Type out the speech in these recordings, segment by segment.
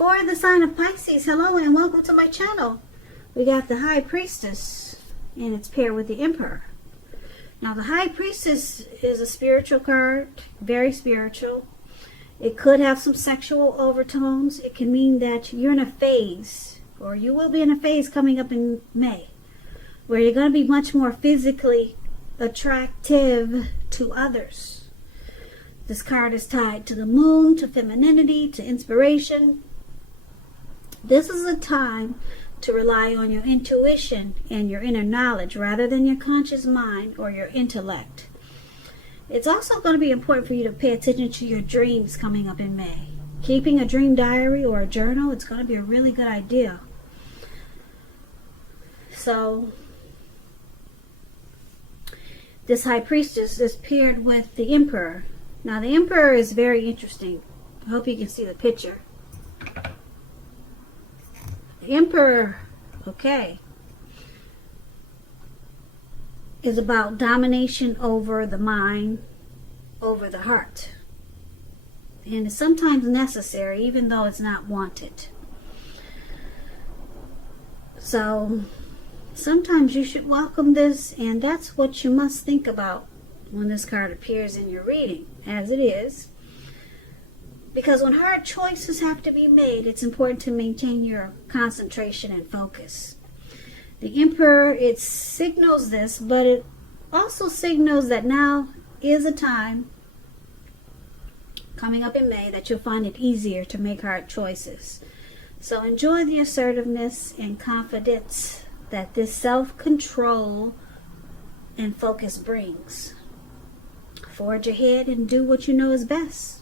For the sign of Pisces, hello and welcome to my channel. We got the High Priestess, and it's paired with the Emperor. Now, the High Priestess is a spiritual card, very spiritual. It could have some sexual overtones. It can mean that you're in a phase, or you will be in a phase coming up in May, where you're going to be much more physically attractive to others. This card is tied to the moon, to femininity, to inspiration. This is a time to rely on your intuition and your inner knowledge rather than your conscious mind or your intellect. It's also going to be important for you to pay attention to your dreams coming up in May. Keeping a dream diary or a journal, it's going to be a really good idea. So, this High Priestess is paired with the Emperor. Now, the Emperor is very interesting. I hope you can see the picture. The Emperor, okay, is about domination over the mind, over the heart. And it's sometimes necessary, even though it's not wanted. So, sometimes you should welcome this, and that's what you must think about when this card appears in your reading, as it is. Because when hard choices have to be made, it's important to maintain your concentration and focus. The Emperor, it signals this, but it also signals that now is a time coming up in May that you'll find it easier to make hard choices. So enjoy the assertiveness and confidence that this self-control and focus brings. Forge ahead and do what you know is best.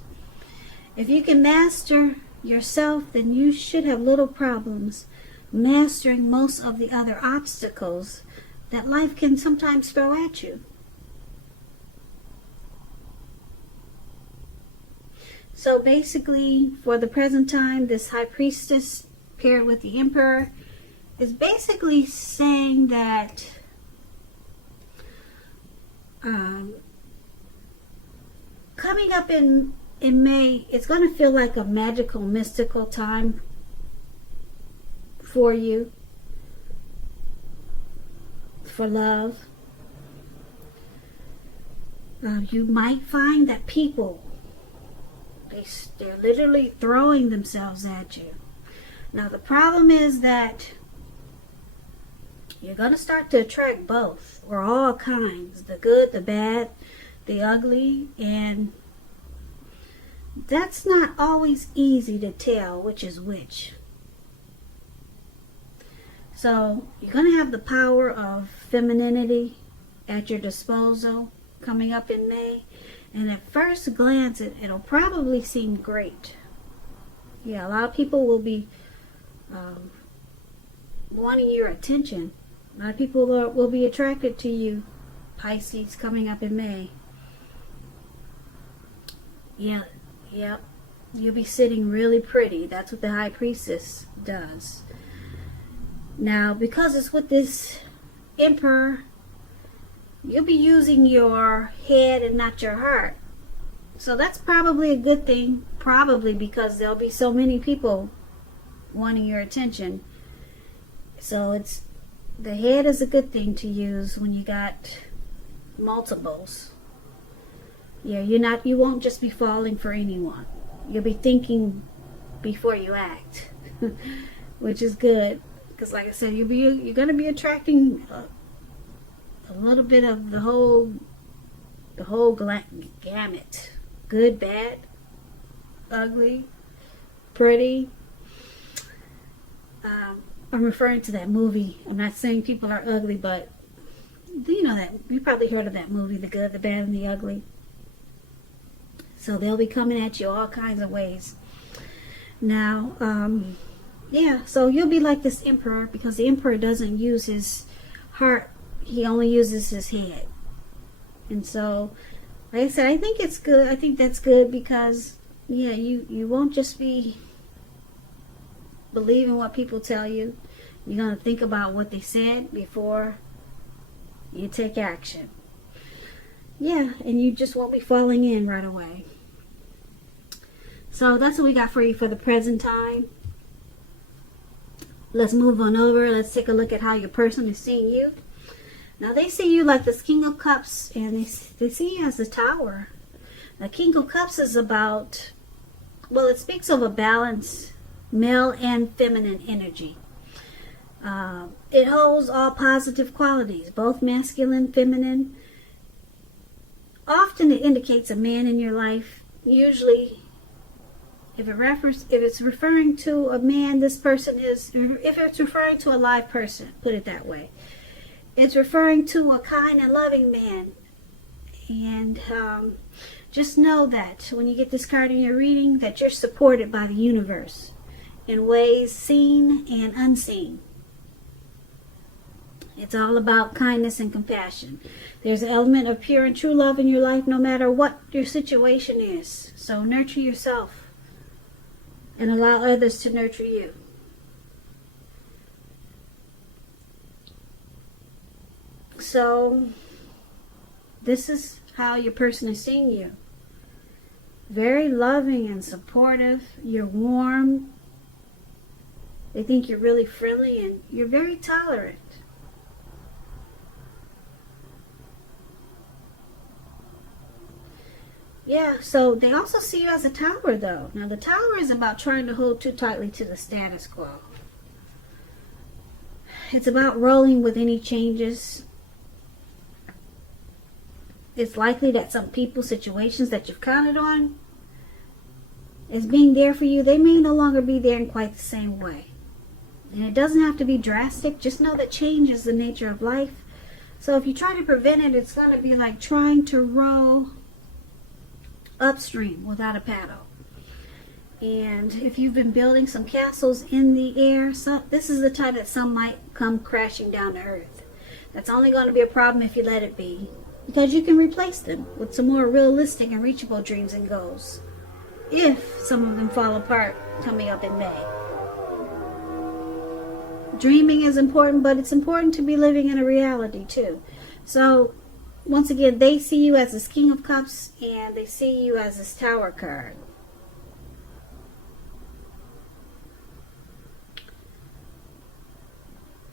If you can master yourself, then you should have little problems mastering most of the other obstacles that life can sometimes throw at you. So basically, for the present time, this High Priestess paired with the Emperor is basically saying that coming up in May, it's going to feel like a magical, mystical time for you, for love. You might find that people, they're literally throwing themselves at you. Now, the problem is that you're going to start to attract both, or all kinds, the good, the bad, the ugly, and that's not always easy to tell which is which. So you're going to have the power of femininity at your disposal coming up in May. And at first glance, it'll probably seem great. Yeah, a lot of people will be wanting your attention. A lot of people will be attracted to you, Pisces, coming up in May. Yeah. Yep, you'll be sitting really pretty. That's what the High Priestess does. Now, because it's with this Emperor, you'll be using your head and not your heart. So that's probably a good thing. Probably because there'll be so many people wanting your attention. So the head is a good thing to use when you got multiples. Yeah, you won't just be falling for anyone. You'll be thinking before you act, which is good. Because like I said, you're going to be attracting a little bit of the whole gamut. Good, bad, ugly, pretty. I'm referring to that movie. I'm not saying people are ugly, but you know that you probably heard of that movie, The Good, the Bad, and the Ugly. So they'll be coming at you all kinds of ways. Now, yeah, so you'll be like this Emperor, because the Emperor doesn't use his heart. He only uses his head. And so, like I said, I think it's good. I think that's good because, yeah, you won't just be believing what people tell you. You're going to think about what they said before you take action. Yeah, and you just won't be falling in right away. So that's what we got for you for the present time. let's move on over. Let's take a look at how your person is seeing you. Now, they see you like this King of Cups, and they see you as the Tower. The King of Cups is about, well, it speaks of a balance, male and feminine energy. It holds all positive qualities, both masculine, feminine. Often it indicates a man in your life. Usually, if it's referring to a man, this person is, if it's referring to a live person, put it that way. It's referring to a kind and loving man. And just know that when you get this card in your reading, that you're supported by the universe in ways seen and unseen. It's all about kindness and compassion. There's an element of pure and true love in your life no matter what your situation is. So nurture yourself and allow others to nurture you. So this is how your person is seeing you. Very loving and supportive. You're warm. They think you're really friendly and you're very tolerant. Yeah, so they also see you as a Tower, though. Now, the Tower is about trying to hold too tightly to the status quo. It's about rolling with any changes. It's likely that some people, situations that you've counted on as being there for you, they may no longer be there in quite the same way. And it doesn't have to be drastic. Just know that change is the nature of life. So if you try to prevent it, it's going to be like trying to row upstream without a paddle. And if you've been building some castles in the air, so this is the time that some might come crashing down to earth. That's only going to be a problem if you let it be, because you can replace them with some more realistic and reachable dreams and goals, if some of them fall apart coming up in May. Dreaming is important, but it's important to be living in a reality too. So once again, they see you as this King of Cups, and they see you as this Tower card.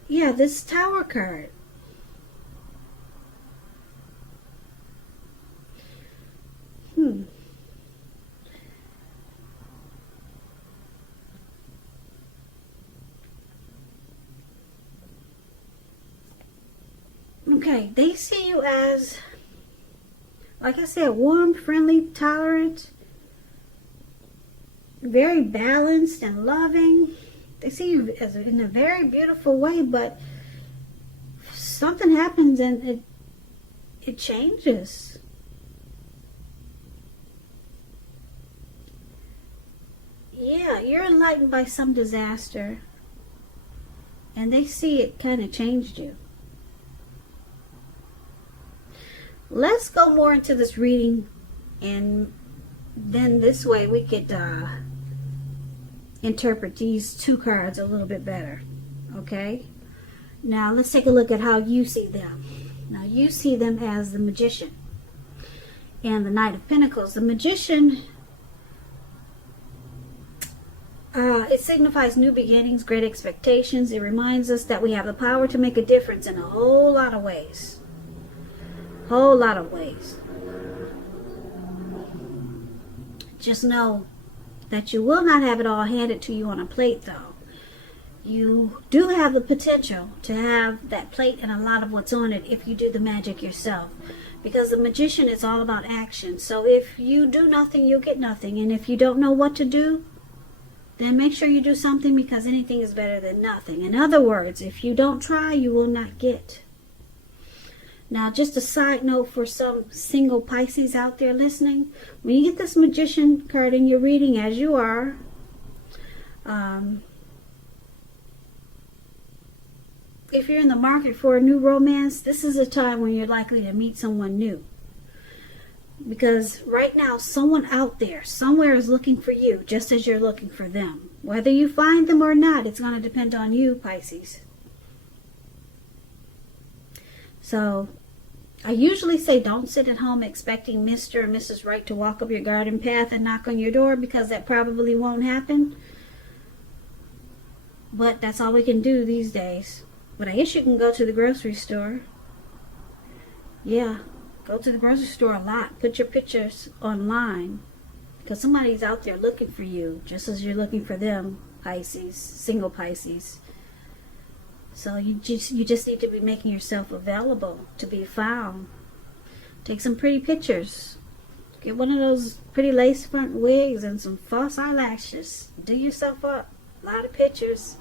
Yeah, this Tower card. Okay, they see you as, like I said, warm, friendly, tolerant, very balanced and loving. They see you as in a very beautiful way, but something happens and it changes. Yeah, you're enlightened by some disaster, and they see it kind of changed you. Let's go more into this reading, and then this way we could interpret these two cards a little bit better. Okay? Now let's take a look at how you see them. Now you see them as the Magician and the Knight of Pentacles. The Magician, it signifies new beginnings, great expectations. It reminds us that we have the power to make a difference in a whole lot of ways. Whole lot of ways. Just know that you will not have it all handed to you on a plate, though. You do have the potential to have that plate and a lot of what's on it if you do the magic yourself. Because the Magician is all about action. So if you do nothing, you'll get nothing. And if you don't know what to do, then make sure you do something, because anything is better than nothing. In other words, if you don't try, you will not get. Now, just a side note for some single Pisces out there listening. When you get this Magician card in your reading, as you are, if you're in the market for a new romance, this is a time when you're likely to meet someone new. Because right now, someone out there, somewhere is looking for you, just as you're looking for them. Whether you find them or not, it's going to depend on you, Pisces. So, I usually say don't sit at home expecting Mr. or Mrs. Right to walk up your garden path and knock on your door, because that probably won't happen. But that's all we can do these days. But I guess you can go to the grocery store. Yeah, go to the grocery store a lot. Put your pictures online. Because somebody's out there looking for you, just as you're looking for them, Pisces, single Pisces. So you just need to be making yourself available to be found. Take some pretty pictures. Get one of those pretty lace front wigs and some false eyelashes. Do yourself up. A lot of pictures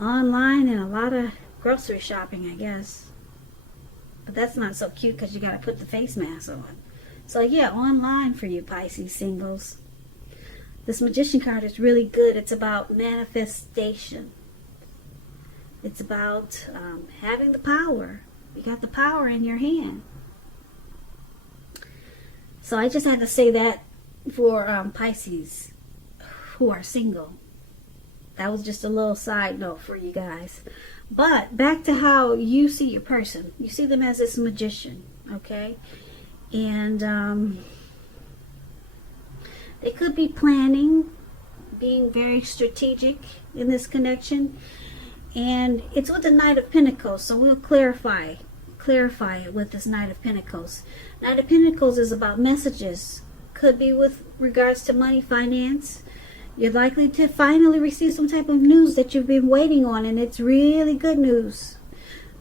online and a lot of grocery shopping, I guess. But that's not so cute because you got to put the face mask on. So yeah, online for you Pisces singles. This Magician card is really good. It's about manifestation. It's about having the power. You got the power in your hand. So I just had to say that for Pisces who are single. That was just a little side note for you guys. But back to how you see your person. You see them as this magician, okay? And they could be planning, being very strategic in this connection. And it's with the Knight of Pentacles, so we'll clarify it with this Knight of Pentacles. Knight of Pentacles is about messages. Could be with regards to money, finance. You're likely to finally receive some type of news that you've been waiting on, and it's really good news.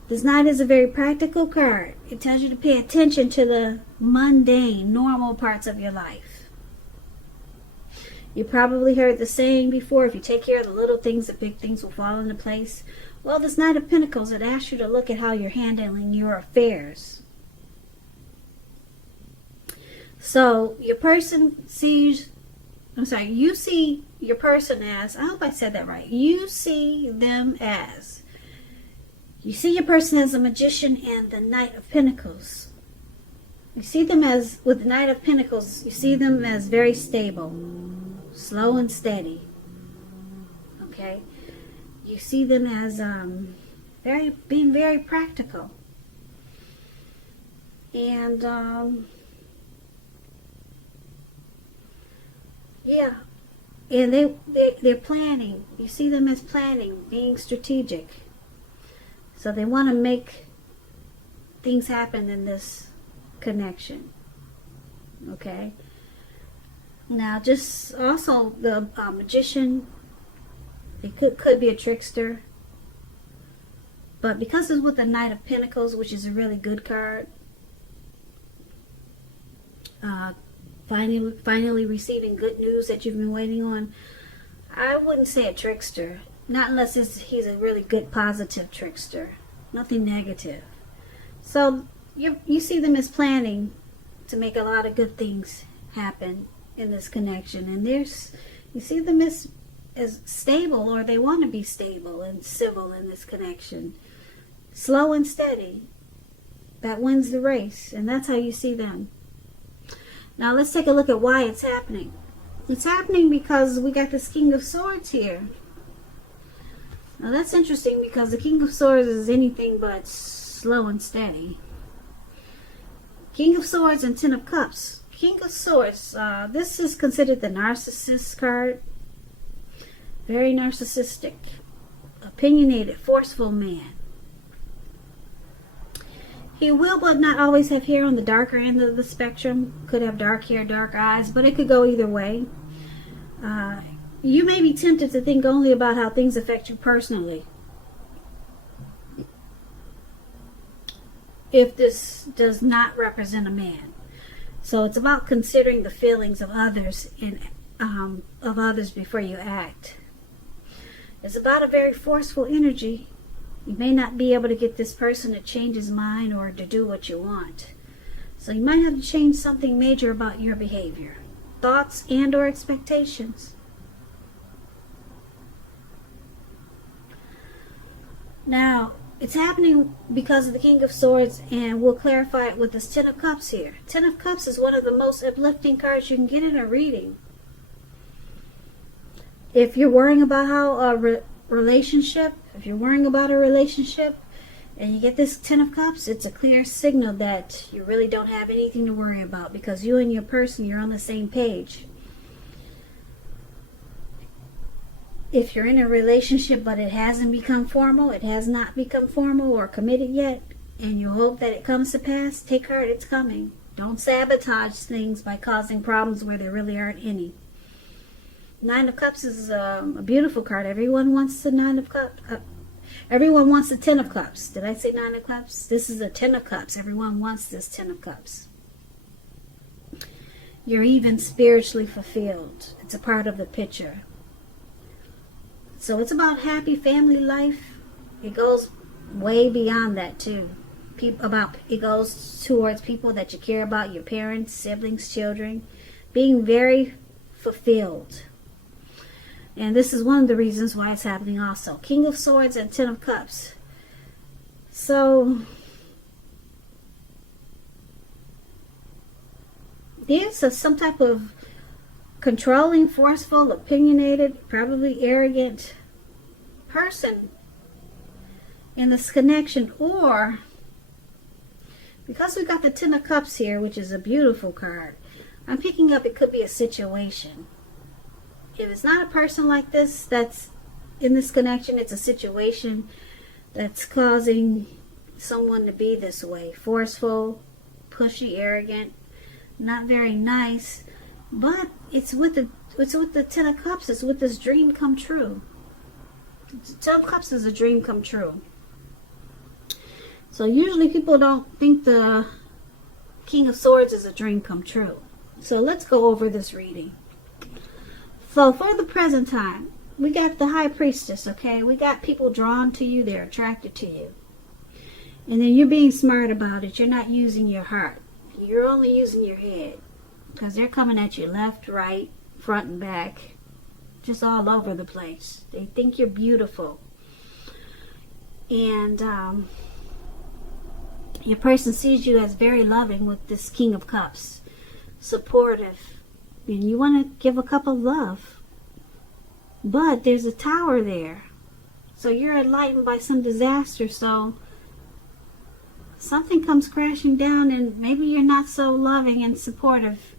This Knight is a very practical card. It tells you to pay attention to the mundane, normal parts of your life. You probably heard the saying before, if you take care of the little things, the big things will fall into place. Well, this Knight of Pentacles, it asks you to look at how you're handling your affairs. So, your person sees, you see your person as, I hope I said that right. You see them as, you see your person as a magician and the Knight of Pentacles. You see them as, with the Knight of Pentacles, you see them as very stable, slow and steady. Okay? You see them as being very practical. And yeah. And they're planning. You see them as planning, being strategic. So they want to make things happen in this connection. Okay? Now, just also the magician, it could be a trickster. But because it's with the Knight of Pentacles, which is a really good card, finally receiving good news that you've been waiting on, I wouldn't say a trickster. Not unless he's a really good positive trickster. Nothing negative. So you see them as planning to make a lot of good things happen in this connection. And you see them as stable, or they want to be stable and civil in this connection. Slow and steady. That wins the race. And that's how you see them. Now let's take a look at why it's happening. It's happening because we got this King of Swords here. Now that's interesting because the King of Swords is anything but slow and steady. King of Swords and Ten of Cups. King of Swords, this is considered the narcissist card. Very narcissistic, opinionated, forceful man. He will but not always have hair on the darker end of the spectrum. Could have dark hair, dark eyes, but it could go either way. You may be tempted to think only about how things affect you personally. If this does not represent a man. So it's about considering the feelings of others before you act. It's about a very forceful energy. You may not be able to get this person to change his mind or to do what you want. So you might have to change something major about your behavior, thoughts and or expectations. Now, it's happening because of the King of Swords, and we'll clarify it with this Ten of Cups here. Ten of Cups is one of the most uplifting cards you can get in a reading. If you're worrying about how a relationship, if you're worrying about a relationship and you get this Ten of Cups, it's a clear signal that you really don't have anything to worry about because you and your person, you're on the same page. if you're in a relationship but it hasn't become formal, it has not become formal or committed yet, and you hope that it comes to pass, take heart, it's coming. Don't sabotage things by causing problems where there really aren't any. Nine of Cups is a beautiful card. Everyone wants the Nine of Cups. Everyone wants the Ten of Cups. Did I say Nine of Cups? This is the Ten of Cups. Everyone wants this Ten of Cups. You're even spiritually fulfilled. It's a part of the picture. So it's about happy family life. It goes way beyond that too. It goes towards people that you care about, your parents, siblings, children, being very fulfilled. And this is one of the reasons why it's happening also. King of Swords and Ten of Cups. So there's some type of controlling, forceful, opinionated, probably arrogant person in this connection. Or, because we got the Ten of Cups here, which is a beautiful card, I'm picking up it could be a situation. If it's not a person like this that's in this connection, it's a situation that's causing someone to be this way. Forceful, pushy, arrogant, not very nice. But it's with the Ten of Cups. It's with this dream come true. The Ten of Cups is a dream come true. So usually people don't think the King of Swords is a dream come true. So let's go over this reading. So for the present time, we got the High Priestess, okay? We got people drawn to you. They're attracted to you. And then you're being smart about it. You're not using your heart. You're only using your head. Because they're coming at you left, right, front, and back. Just all over the place. They think you're beautiful. And your person sees you as very loving with this King of Cups. Supportive. And you want to give a cup of love. But there's a tower there. So you're enlightened by some disaster. So something comes crashing down and maybe you're not so loving and supportive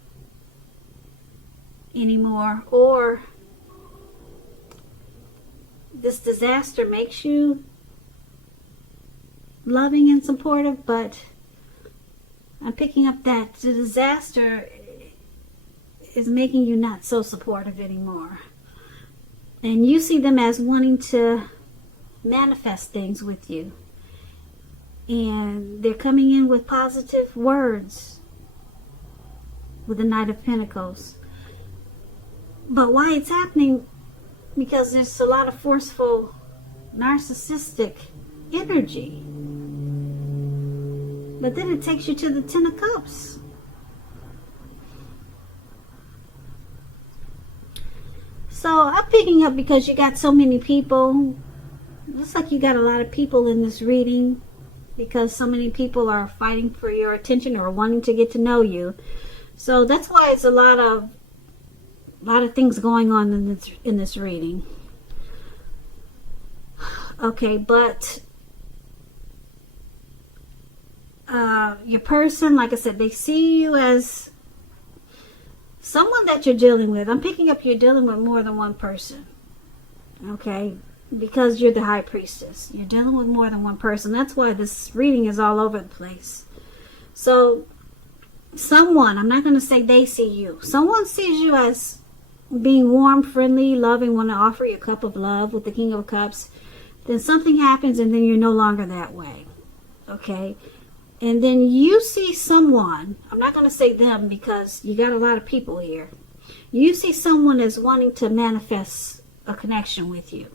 anymore. Or this disaster makes you loving and supportive. But I'm picking up that the disaster is making you not so supportive anymore. And you see them as wanting to manifest things with you. And they're coming in with positive words with the Knight of Pentacles. But why it's happening? Because there's a lot of forceful, narcissistic energy. But then it takes you to the Ten of Cups. So I'm picking up because you got so many people. Looks like you got a lot of people in this reading because so many people are fighting for your attention or wanting to get to know you. So that's why it's a lot of things going on in this reading. Okay, but your person, like I said, they see you as someone that you're dealing with. I'm picking up you're dealing with more than one person. Okay? Because you're the High Priestess. You're dealing with more than one person. That's why this reading is all over the place. So, someone, I'm not going to say they see you. Someone sees you as being warm, friendly, loving, want to offer you a cup of love with the King of Cups. Then something happens and then you're no longer that way. Okay? And then you see someone, I'm not going to say them because you got a lot of people here. You see someone as wanting to manifest a connection with you.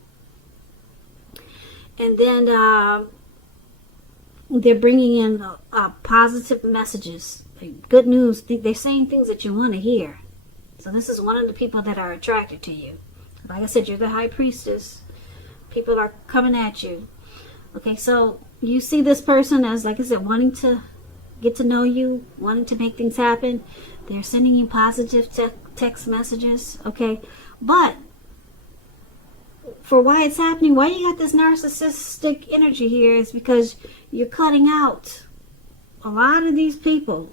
And then they're bringing in positive messages, good news. They're saying things that you want to hear. So this is one of the people that are attracted to you. Like I said, you're the High Priestess. People are coming at you. Okay, so you see this person as, like I said, wanting to get to know you, wanting to make things happen. They're sending you positive text messages, okay? But for why it's happening, why you got this narcissistic energy here is because you're cutting out a lot of these people.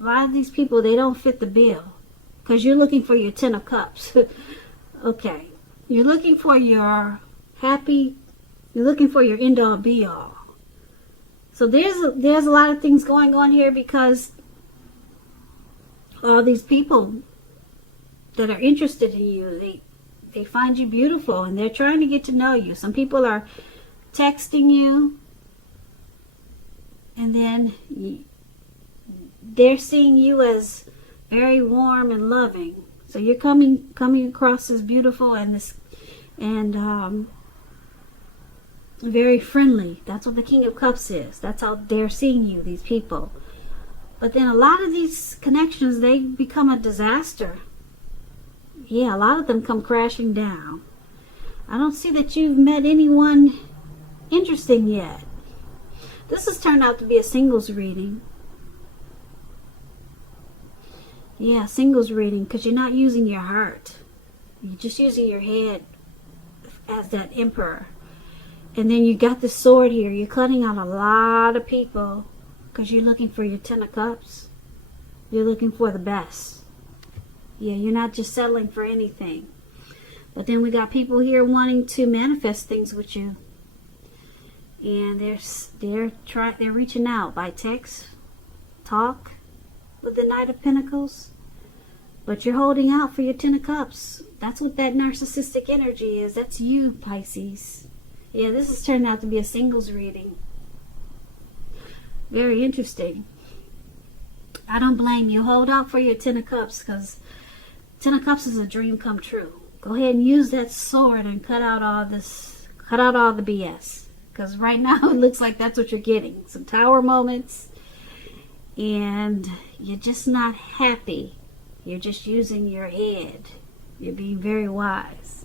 A lot of these people, they don't fit the bill because you're looking for your Ten of Cups. Okay. You're looking for your happy, you're looking for your end all be all. So there's a lot of things going on here, because all these people that are interested in you, they find you beautiful and they're trying to get to know you. Some people are texting you, and then they're seeing you as very warm and loving. So you're coming across as beautiful and very friendly. That's what the King of Cups is. That's how they're seeing you, these people. But then a lot of these connections, they become a disaster. Yeah, a lot of them come crashing down. I don't see that you've met anyone interesting yet. This has turned out to be a singles reading. Yeah, singles reading, because you're not using your heart. You're just using your head as that emperor. And then you got the sword here. You're cutting out a lot of people because you're looking for your 10 of Cups. You're looking for the best. Yeah, you're not just settling for anything. But then we got people here wanting to manifest things with you. And they're reaching out by text, talk, with the Knight of Pentacles. But you're holding out for your 10 of Cups. That's what that narcissistic energy is. That's you, Pisces. Yeah, this has turned out to be a singles reading. Very interesting. I don't blame you. Hold out for your 10 of Cups, because 10 of Cups is a dream come true. Go ahead and use that sword and cut out all the BS. Because right now it looks like that's what you're getting. Some tower moments. And you're just not happy. You're just using your head. You're being very wise.